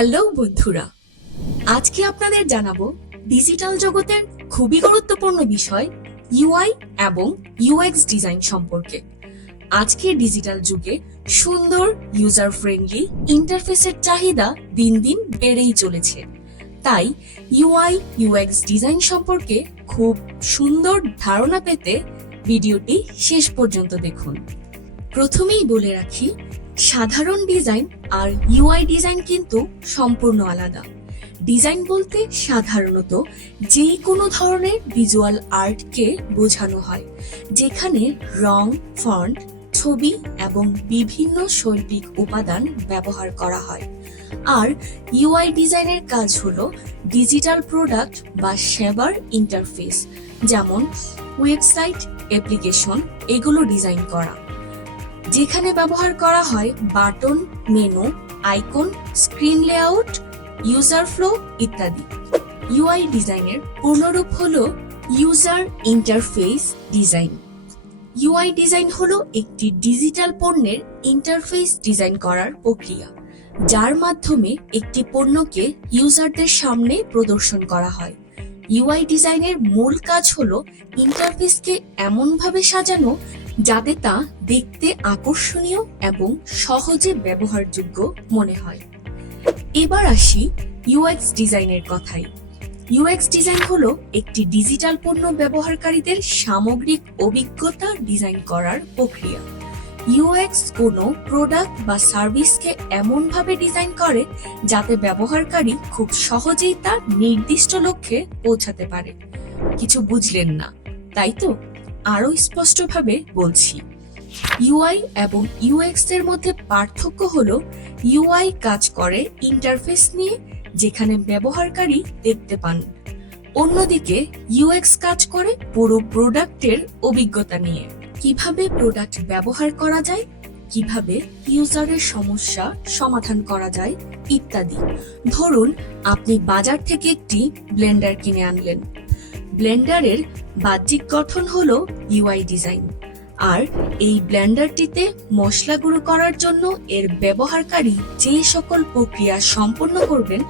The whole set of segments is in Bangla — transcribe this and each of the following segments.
হ্যালো বন্ধুরা, আজকে আপনাদের জানাব ডিজিটাল জগতের খুবই গুরুত্বপূর্ণ বিষয় ইউআই এবং ইউএক্স ডিজাইন সম্পর্কে। আজকের ডিজিটাল যুগে সুন্দর ইউজার ফ্রেন্ডলি ইন্টারফেসের চাহিদা দিন দিন বেড়েই চলেছে। তাই ইউআই, ইউএক্স ডিজাইন সম্পর্কে খুব সুন্দর ধারণা পেতে ভিডিওটি শেষ পর্যন্ত দেখুন। প্রথমেই বলে রাখি সাধারণ ডিজাইন আর ইউআই ডিজাইন কিন্তু সম্পূর্ণ আলাদা। ডিজাইন বলতে সাধারণত যে কোনো ধরনের ভিজুয়াল আর্টকে বোঝানো হয়, যেখানে রং ফন্ট ছবি এবং বিভিন্ন শৈল্পিক উপাদান ব্যবহার করা হয়। আর ইউআই ডিজাইনের কাজ হলো ডিজিটাল প্রোডাক্ট বা সেবার ইন্টারফেস যেমন ওয়েবসাইট অ্যাপ্লিকেশন এগুলো ডিজাইন করা। যেখানে ব্যবহার করা হয় button, menu, icon, screen layout user flow ইত্যাদি। ইউআই ডিজাইনের পূর্ণরূপ হল user interface design UI design হলো একটি ডিজিটাল পণ্যের ইন্টারফেস ডিজাইন করার প্রক্রিয়া, যার মাধ্যমে একটি পণ্যকে ইউজারদের সামনে প্রদর্শন করা হয়। ইউআই ডিজাইনের মূল কাজ হলো ইন্টারফেসকে এমনভাবে সাজানো যাতে তা দেখতে আকর্ষণীয় এবং সহজে ব্যবহারযোগ্য মনে হয়। এবার আসি ইউএক্স ডিজাইনের কথায়। ইউএক্স ডিজাইন হলো একটি ডিজিটাল পণ্য ব্যবহারকারীদের সামগ্রিক অভিজ্ঞতা ডিজাইন করার প্রক্রিয়া। ইউএক্স কোনো প্রোডাক্ট বা সার্ভিসকে এমনভাবে ডিজাইন করে যাতে ব্যবহারকারী খুব সহজেই তার নির্দিষ্ট লক্ষ্যে পৌঁছাতে পারে। কিছু বুঝলেন না, তাই তো? আরও স্পষ্টভাবে বলছি। ইউআই এবং ইউএক্স এর মধ্যে পার্থক্য হলো ইউআই কাজ করে ইন্টারফেস নিয়ে যেখানে ব্যবহারকারী দেখতে পান। অন্যদিকে ইউএক্স কাজ করে পুরো প্রোডাক্টের অভিজ্ঞতা নিয়ে। কীভাবে প্রোডাক্ট ব্যবহার করা যায়, কীভাবে ইউজারের সমস্যা সমাধান করা যায় ইত্যাদি। ধরুন, আপনি বাজার থেকে একটি ব্লেন্ডার কিনে আনলেন। ব্লেন্ডারের বাহ্যিক গঠন হলো ইউআই ডিজাইন আর এই ব্লেন্ডারটিতে মশলা গুঁড়ো করার জন্য এর ব্যবহারকারী যে সকল প্রক্রিয়া সম্পন্ন করবেন,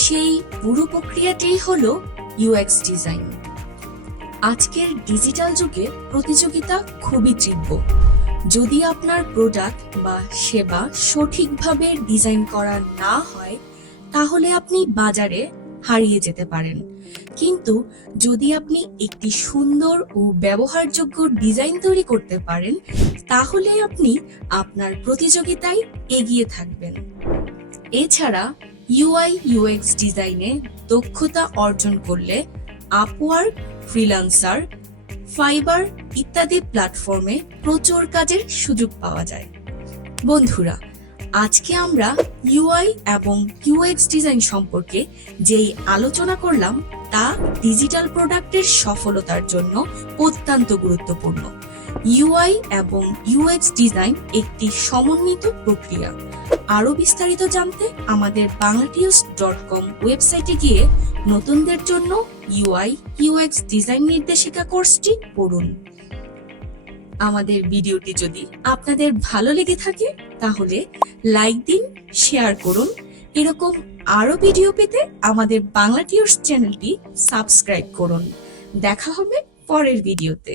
সেই পুরো প্রক্রিয়াটিই হলো ইউএক্স ডিজাইন আজকের ডিজিটাল যুগে প্রতিযোগিতা খুবই তীব্র। যদি আপনার প্রোডাক্ট বা সেবা সঠিকভাবে ডিজাইন করা না হয়, তাহলে আপনি বাজারে হারিয়ে যেতে পারেন। কিন্তু যদি আপনি একটি সুন্দর ও ব্যবহারযোগ্য ডিজাইন তৈরি করতে পারেন, তাহলে আপনি আপনার প্রতিযোগিতায় এগিয়ে থাকবেন। এছাড়া ইউআই ইউএক্স ডিজাইনে দক্ষতা অর্জন করলে আপওয়ার্ক ফ্রিল্যান্সার ফাইবার ইত্যাদি প্ল্যাটফর্মে প্রচুর কাজের সুযোগ পাওয়া যায়। বন্ধুরা আজকে আমরা ইউআই এবং ইউএক্স ডিজাইন সম্পর্কে যেই আলোচনা করলাম, তা ডিজিটাল প্রোডাক্টের সফলতার জন্য অত্যন্ত গুরুত্বপূর্ণ। ইউআই এবং ইউএক্স ডিজাইন একটি সমন্বিত প্রক্রিয়া। আরও বিস্তারিত জানতে আমাদের বাংলাটিউস ডট কম ওয়েবসাইটে গিয়ে নতুনদের জন্য ইউআই ইউএক্স ডিজাইন নির্দেশিকা কোর্সটি পড়ুন। আমাদের ভিডিওটি যদি আপনাদের ভালো লেগে থাকে তাহলে লাইক দিন শেয়ার করুন। এরকম আরও ভিডিও পেতে আমাদের বাংলা টিউর্স চ্যানেলটি সাবস্ক্রাইব করুন। দেখা হবে পরের ভিডিওতে